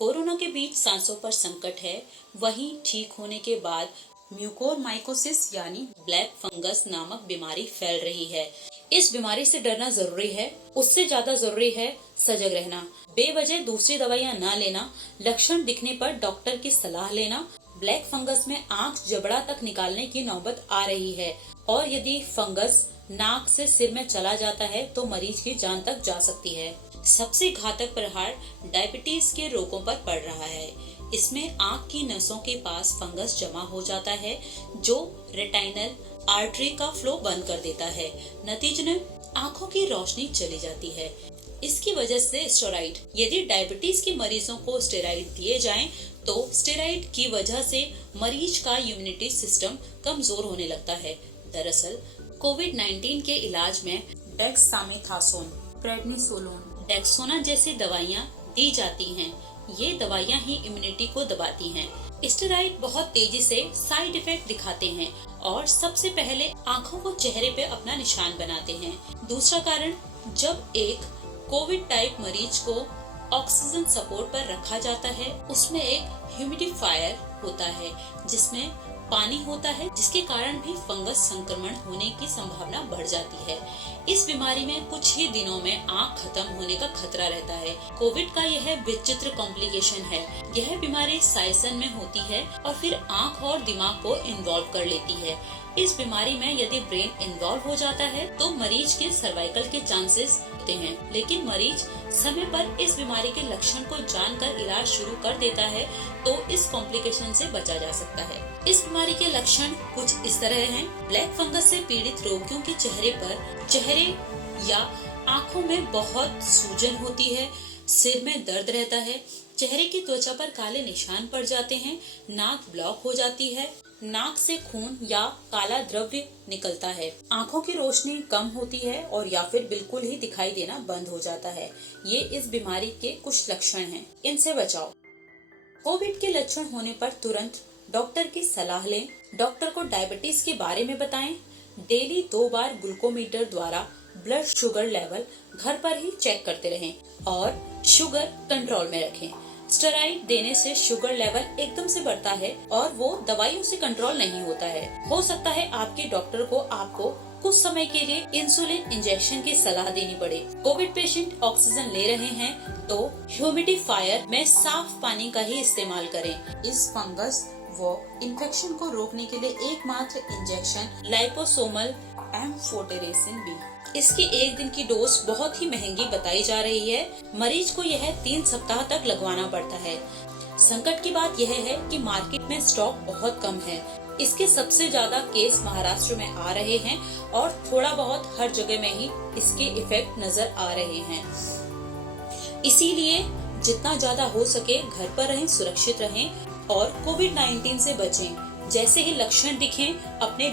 Corona के बीच सांसों पर संकट है, वहीं ठीक होने के बाद म्यूकोरमाइकोसिस यानी ब्लैक फंगस नामक बीमारी फैल रही है। इस बीमारी से डरना जरूरी है, उससे ज्यादा जरूरी है सजग रहना, बेवजह दूसरी दवाइयां न लेना, लक्षण दिखने पर डॉक्टर की सलाह लेना। ब्लैक फंगस में आंख जबड़ा तक निकालने की नौबत आ रही है और यदि फंगस नाक से सिर में चला जाता है तो मरीज की जान तक जा सकती है। सबसे घातक प्रहार डायबिटीज के रोगों पर पड़ रहा है। इसमें आंख की नसों के पास फंगस जमा हो जाता है जो रेटाइनल आर्टरी का फ्लो बंद कर देता है। नतीजतन आंखों की रोशनी चली जाती है। इसकी वजह से स्टेरॉइड, यदि डायबिटीज के मरीजों को स्टेरॉइड दिए जाएं, तो स्टेरॉइड की वजह से मरीज का इम्यूनिटी सिस्टम कमजोर होने लगता है। दरअसल कोविड-19 के इलाज में डेक्सामेथासोन, प्रेडनिसोलोन, डेक्सोना जैसी दवाइयाँ दी जाती हैं। ये दवाइयाँ ही इम्यूनिटी को दबाती हैं। स्टेरॉइड बहुत तेजी से साइड इफेक्ट दिखाते हैं और सबसे पहले आंखों को चेहरे पे अपना निशान बनाते हैं। दूसरा कारण, जब एक कोविड टाइप मरीज को ऑक्सीजन सपोर्ट पर रखा जाता है, उसमें एक ह्यूमिडिफायर होता है जिसमें पानी होता है, जिसके कारण भी फंगस संक्रमण होने की संभावना बढ़ जाती है। इस बीमारी में कुछ ही दिनों में आंख खत्म होने का खतरा रहता है। कोविड का यह विचित्र कॉम्प्लिकेशन है। यह बीमारी साइसन में होती है और फिर आंख और दिमाग को इन्वॉल्व कर लेती है। इस बीमारी में यदि ब्रेन इन्वॉल्व हो जाता है तो मरीज के सर्वाइकल के चांसेस होते हैं, लेकिन मरीज समय पर इस बीमारी के लक्षण को जानकर इलाज शुरू कर देता है तो इस कॉम्प्लिकेशन से बचा जा सकता है। इस बीमारी के लक्षण कुछ इस तरह हैं। ब्लैक फंगस से पीड़ित रोगियों के चेहरे या आंखों में बहुत सूजन होती है, सिर में दर्द रहता है, चेहरे की त्वचा पर काले निशान पड़ जाते हैं, नाक ब्लॉक हो जाती है, नाक से खून या काला द्रव्य निकलता है, आंखों की रोशनी कम होती है और या फिर बिल्कुल ही दिखाई देना बंद हो जाता है। ये इस बीमारी के कुछ लक्षण हैं। इनसे बचाओ। कोविड के लक्षण होने पर तुरंत डॉक्टर की सलाह लें। डॉक्टर को डायबिटीज के बारे में बताएं। डेली 2 बार ग्लूकोमीटर द्वारा ब्लड शुगर लेवल घर पर ही चेक करते रहें और शुगर कंट्रोल में रखें। स्टेरॉइड देने से शुगर लेवल एकदम से बढ़ता है और वो दवाइयों से कंट्रोल नहीं होता है। हो सकता है आपके डॉक्टर को आपको कुछ समय के लिए इंसुलिन इंजेक्शन की सलाह देनी पड़े। कोविड पेशेंट ऑक्सीजन ले रहे हैं तो ह्यूमिडिफायर में साफ पानी का ही इस्तेमाल करें। इस फंगस व इन्फेक्शन को रोकने के लिए एकमात्र इंजेक्शन लाइपोसोमल एम्फोटेरेसिन बी। इसकी 1 दिन की डोज बहुत ही महंगी बताई जा रही है। मरीज को यह 3 सप्ताह तक लगवाना पड़ता है। संकट की बात यह है कि मार्केट में स्टॉक बहुत कम है। इसके सबसे ज्यादा केस महाराष्ट्र में आ रहे हैं और थोड़ा बहुत हर जगह में ही इसके इफेक्ट नजर आ रहे हैं। इसीलिए जितना ज्यादा हो सके घर पर रहें, सुरक्षित रहें और कोविड-19 से बचें। जैसे ही लक्षण दिखें अपने